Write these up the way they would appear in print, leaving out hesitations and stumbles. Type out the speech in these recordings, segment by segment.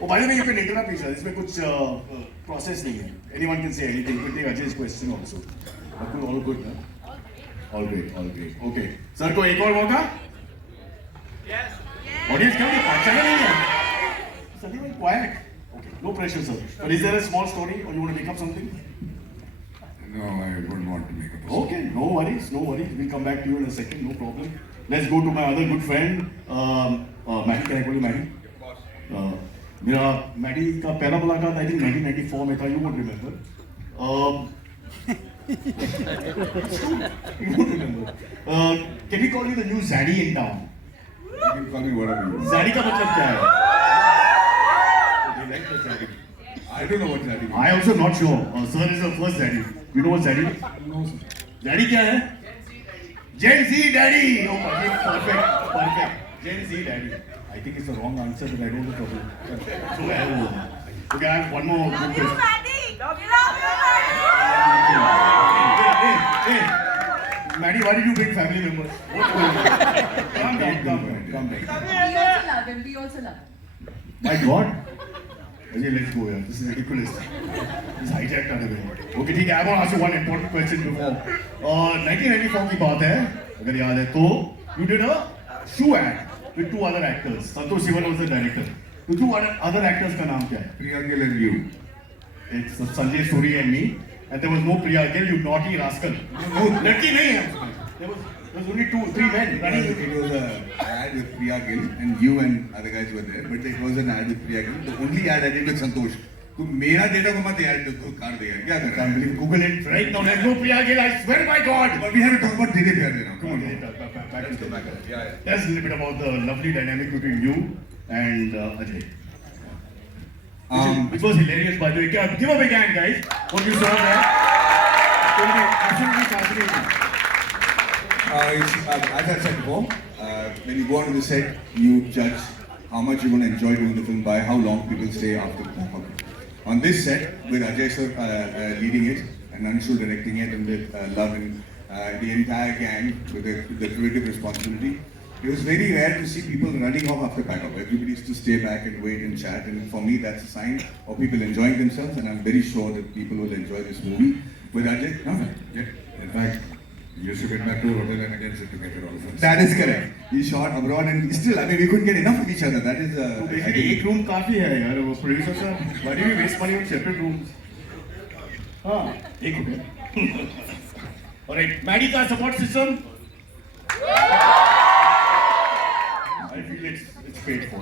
Oh, by the way, you can interrupt each other. इसमें कुछ process नहीं है. Anyone can say anything. You can take Ajay's question also. All good, ना? All great, all great. Okay. Sir को एक और मौका? Yes. Audience क्या होगी? पहचाना नहीं है? Suddenly went quiet. Okay. No pressure, sir. But is there a small story or you want to make up something? No, I wouldn't want to make it. Okay. No worries. No worries. We'll come back to you in a second. No problem. Let's go to my other good friend, Maddie. Can I call you Maddie? मेरा Maddie का पहला मुलाकात I think 1994 में था. You won't remember. You won't remember. Can we call you the new Zaddy in town? You can call me whatever you want. Zaddy का मतलब क्या है? Okay, like the Zaddy. I don't know what that is. I also not sure. Sir is the first Zaddy. You know what Zaddy is? No, sir. Zaddy क्या है? Gen Z Daddy. Oh my God, perfect, perfect. Gen Z Daddy. I think it's the wrong answer, but I don't know trouble. So I have okay, I have one more. Love you, Maddie. Love you, Hey, hey, Maddie, why did you bring family members? What's going on? Calm down, calm down, calm down. We also love him. We also love him. My God. Okay, let's go, yeah. This is ridiculous. This is hijacked out of here. Okay, ठीक है. I want to ask you one important question before. 1994 की बात है, अगर याद है तो, you did a shoe ad with two other actors. Santosh Sivan was the director. The two other actors का नाम क्या है? Priya Gill and you. It's Sanjay Suri and me. And there was no Priya Gill, you naughty rascal. No, लड़की नहीं है उसमें. There was only three men running. It was an ad with Priya Gill and you and other guys were there, but it was an ad with Priya Gill. The only ad I did with Santosh. तू मेरा data को मत यार तो काट देगा क्या कर रहा है? Google it right now. There's no Priya Gill. I swear by God. But we have to talk about Dede Pyar now. Come on. Back to Back up. Yeah. That's a little bit about the lovely dynamic between you and Ajay. Which was hilarious, by the way. Give a big hand, guys. What you saw there. Totally, absolutely fascinating. As I said before, when you go onto the set, you judge how much you're going to enjoy doing the film by how long people stay after the film. On this set, with Ajay sir leading it, and Anshu directing it, and with Love and the entire gang with the creative responsibility, it was very rare to see people running off after backup. Everybody used to stay back and wait and chat, and for me, that's a sign of people enjoying themselves, and I'm very sure that people will enjoy this movie. With Ajay, no? Yeah. In fact, you used to get back to the hotel and again sit together all of us. That is correct. We shot abroad and still, I mean, we couldn't get enough of each other. That is, So basically, एक room काफी है यार. वो producer साहब, why do we waste money on separate rooms? हाँ, एक हो गया. Alright, Maddie का support system. I feel it's paid for.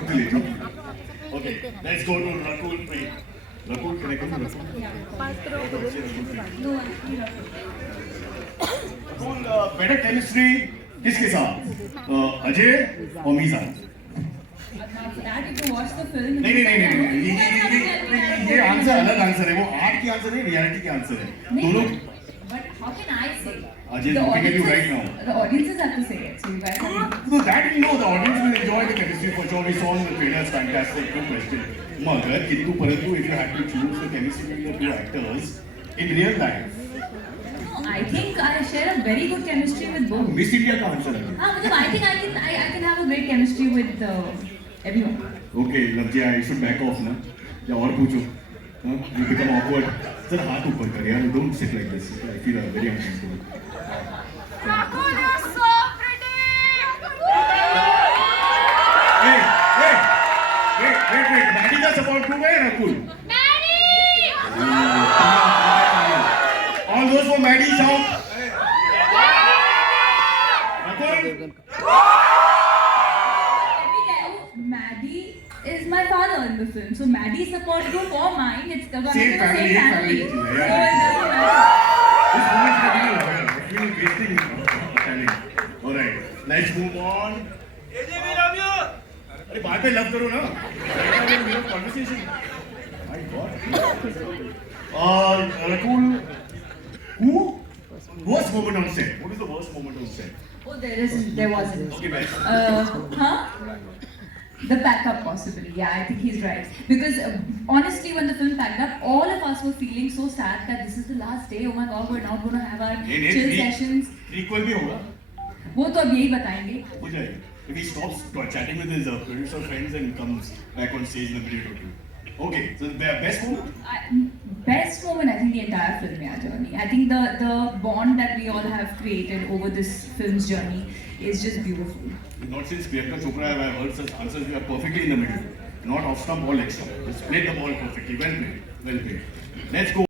Totally. Okay, let's go to Rakul. Rakul, can I come to Rakul? Rakul, better chemistry किसके साथ? अजय और मीज़ा. Dad, if you watch the film. नहीं. ये आंसर अलग answer है. वो art की answer है, रियलिटी की आंसर है. दोनों. But how can I say? Ajay is looking at you right now. The audiences have to say it. So you guys have to. So that we know the audience will enjoy the chemistry for sure. We saw in the trailers, fantastic, no question. Magar, किंतु परंतु if you had to choose the chemistry between the two actors in real life. I think I share a very good chemistry with both. Miss India का answer है. Because I think I can have a great chemistry with everyone. Okay, Lavji, I should back off ना. या और पूछो. You become awkward. Sir, हाथ ऊपर कर यार. Don't sit like this. I feel very uncomfortable. Rakul, you're so pretty. Wait. Maddie का support क्यों गए Rakul? Maddie! All those for Maddie shout. Rakul. Let me tell you, Maddie is my father in the film. So Maddie's support group or mine, it's coming from the Same family, same same family. family. So Yeah. it doesn't matter. This woman is getting a lawyer. I feel wasting talent. Alright, let's move on. AJ, we love you. अरे बात पे love करो ना. Conversation. My God. Rakul, worst moment on set? What is the worst moment on set? Oh, there wasn't. Okay, bye. The backup possibly. Yeah, I think he's right. Because honestly, when the film packed up, all of us were feeling so sad that this is the last day. Oh my God, we're not going to have our chill sessions. Prequel भी होगा. वो तो अब यही बताएंगे. हो जाएगा. if he stops chatting with his producer friends and comes back on stage in a minute or two. Okay, so the best moment? Best moment, I think the entire film journey. I think the bond that we all have created over this film's journey is just beautiful. Not since Priyanka Chopra have I heard such answers. You are perfectly in the middle. Not off stump or leg stump. Just played the ball perfectly. Well played. Well played. Let's go.